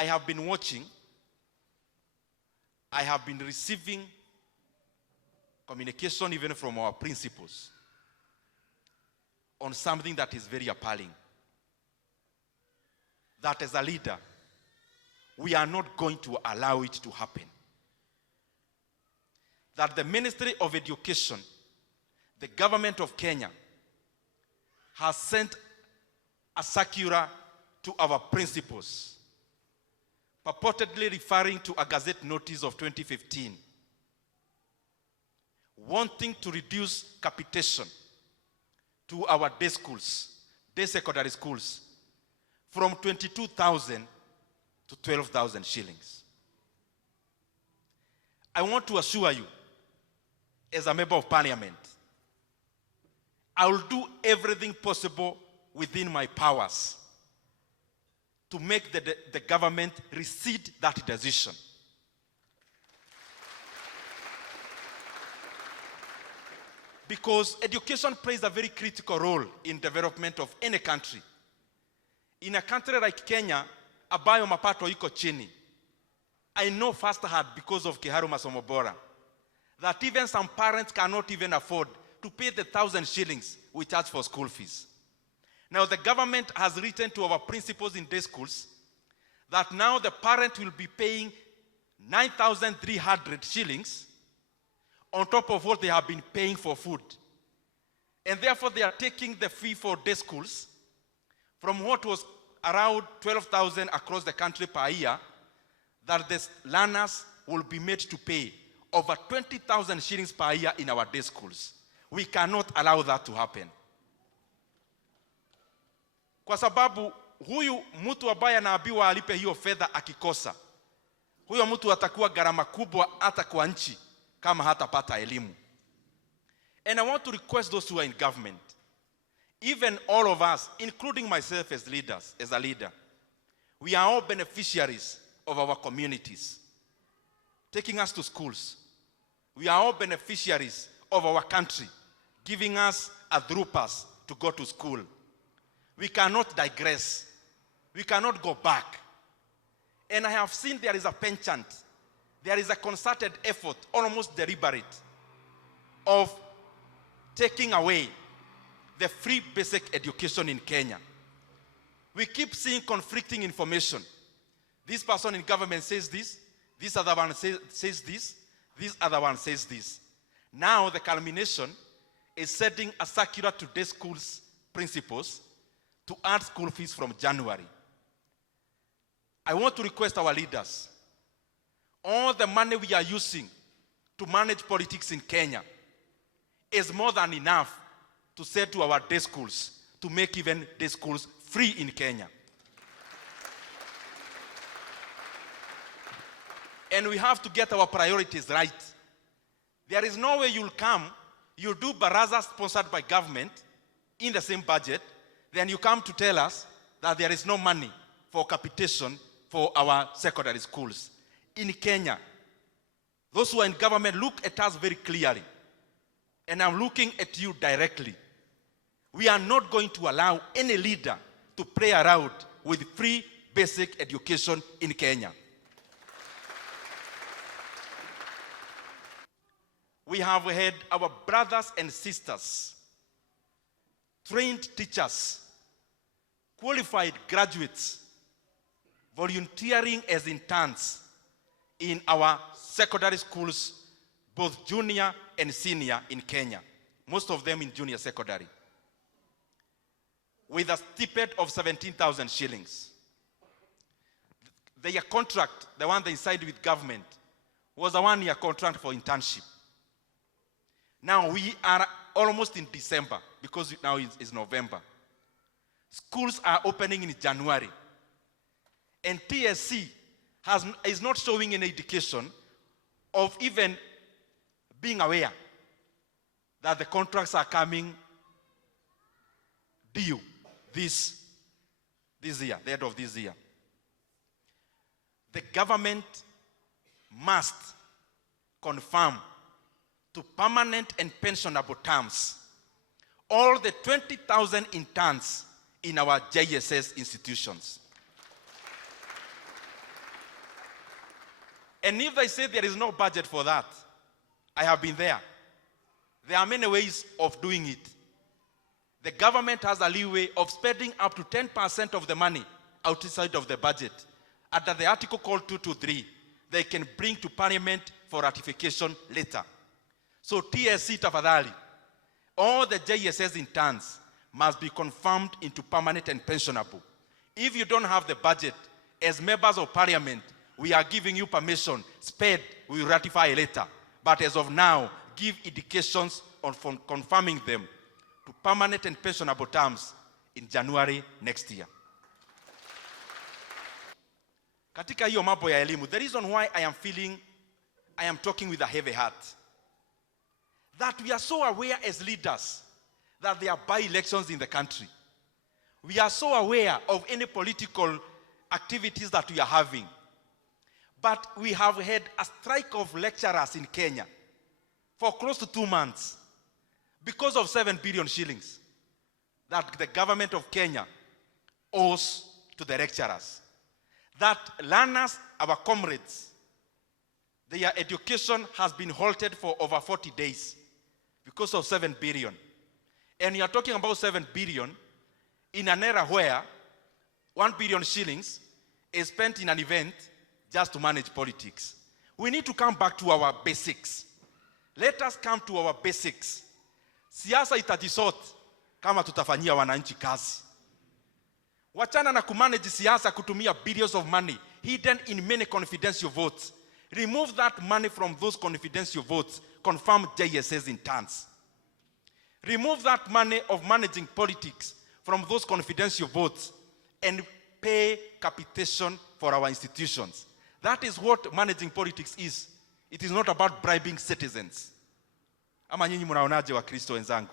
I have been watching, I have been receiving communication even from our principals on something that is very appalling. That as a leader, we are not going to allow it to happen. That the Ministry of Education, the government of Kenya, has sent a circular to our principals, purportedly referring to a Gazette notice of 2015, wanting to reduce capitation to our day schools, day secondary schools, from 22,000 to 12,000 shillings. I want to assure you, as a member of parliament, I will do everything possible within my powers to make the government rescind that decision. Because education plays a very critical role in development of any country. In a country like Kenya, ambayo mapato iko chini, I know firsthand because of Kiharu Masomo Bora that even some parents cannot even afford to pay the 1,000 shillings we charge for school fees. Now the government has written to our principals in day schools that now the parent will be paying 9,300 shillings on top of what they have been paying for food. And therefore they are taking the fee for day schools from what was around 12,000 across the country per year, that the learners will be made to pay over 20,000 shillings per year in our day schools. We cannot allow that to happen. Kwa sababu huyu mtu ambaye anaambiwa alipe hiyo fedha akikosa, huyo mtu atakuwa gharama kubwa hata kwa nchi kama hatapata elimu. And I want to request those who are in government, even all of us, including myself as leaders, as a leader, we are all beneficiaries of our communities, taking us to schools. We are all beneficiaries of our country, giving us a through pass to go to school. We cannot digress. We cannot go back. And I have seen there is a penchant, there is a concerted effort, almost deliberate, of taking away the free basic education in Kenya. We keep seeing conflicting information. This person in government says this other one says this other one says this. Now the culmination is setting a circular to day schools principals to add school fees from January. I want to request our leaders, all the money we are using to manage politics in Kenya is more than enough to say to our day schools to make even day schools free in Kenya. And we have to get our priorities right. There is no way you'll come, you'll do baraza sponsored by government in the same budget, then you come to tell us that there is no money for capitation for our secondary schools. In Kenya, those who are in government, look at us very clearly. And I'm looking at you directly. We are not going to allow any leader to play around with free basic education in Kenya. We have had our brothers and sisters, trained teachers, qualified graduates, volunteering as interns in our secondary schools, both junior and senior in Kenya, most of them in junior secondary, with a stipend of 17,000 shillings. Their contract, the one they signed with government, was a 1-year contract for internship. Now we are almost in December, because now it's November. Schools are opening in January. And TSC is not showing any indication of even being aware that the contracts are coming due this year, the end of this year. The government must confirm to permanent and pensionable terms all the 20,000 interns in our JSS institutions. And if they say there is no budget for that, I have been there. There are many ways of doing it. The government has a leeway of spending up to 10% of the money outside of the budget. Under the article called 223, they can bring to Parliament for ratification later. So TSC tafadhali, all the JSS interns must be confirmed into permanent and pensionable. If you don't have the budget, as members of Parliament, we are giving you permission. Sped, we will ratify later. But as of now, give indications on confirming them to permanent and pensionable terms in January next year. Katika hiyo mambo ya elimu, the reason why I am talking with a heavy heart, that we are so aware as leaders that there are by-elections in the country. We are so aware of any political activities that we are having. But we have had a strike of lecturers in Kenya for close to 2 months because of 7 billion shillings that the government of Kenya owes to the lecturers. That learners, our comrades, their education has been halted for over 40 days because of 7 billion. And you are talking about 7 billion in an era where 1 billion shillings is spent in an event just to manage politics. We need to come back to our basics. Let us come to our basics. Siasa itajisort kama tutafanyia wananchi kazi. Wachana na kumanage siasa kutumia billions of money hidden in many confidential votes. Remove that money from those confidential votes. Confirm JSS interns. Remove that money of managing politics from those confidential votes and pay capitation for our institutions. That is what managing politics is. It is not about bribing citizens. Ama nyinyi mnaonaje wa Kristo wenzangu?